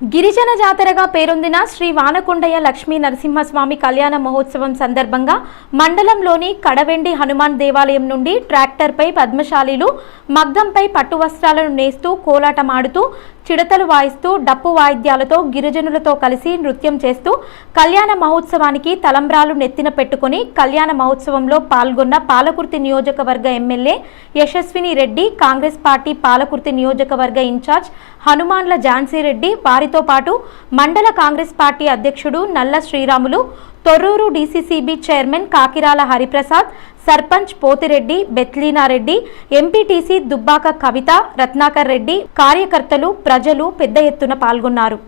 గిరిజన జాతరగా పేరొందిన శ్రీ వానకొండయ్య లక్ష్మీ నరసింహస్వామి కళ్యాణ మహోత్సవం సందర్భంగా మండలంలోని కడవెండి హనుమాన్ దేవాలయం నుండి ట్రాక్టర్పై పద్మశాలీలు మగ్గంపై పట్టు వస్త్రాలను నేస్తూ కోలాటమాడుతూ చిడతలు వాయిస్తూ డప్పు వాయిద్యాలతో గిరిజనులతో కలిసి నృత్యం చేస్తూ కళ్యాణ మహోత్సవానికి తలంబ్రాలు నెత్తిన పెట్టుకుని కళ్యాణ మహోత్సవంలో పాల్గొన్న పాలకుర్తి నియోజకవర్గ ఎమ్మెల్యే యశస్విని రెడ్డి కాంగ్రెస్ పార్టీ పాలకుర్తి నియోజకవర్గ ఇన్ఛార్జ్ హనుమాన్ల ఝాన్సీ రెడ్డి వారితో పాటు మండల కాంగ్రెస్ పార్టీ అధ్యక్షుడు Nalla Sriramulu Thorrur DCCB chairman Kakirala Hariprasad sarpanch Pothireddy Bethleenareddy MPTC Dubbaka Kavitha Ratnakar Reddy కార్యకర్తలు ప్రజలు పెద్ద ఎత్తున పాల్గొన్నారు.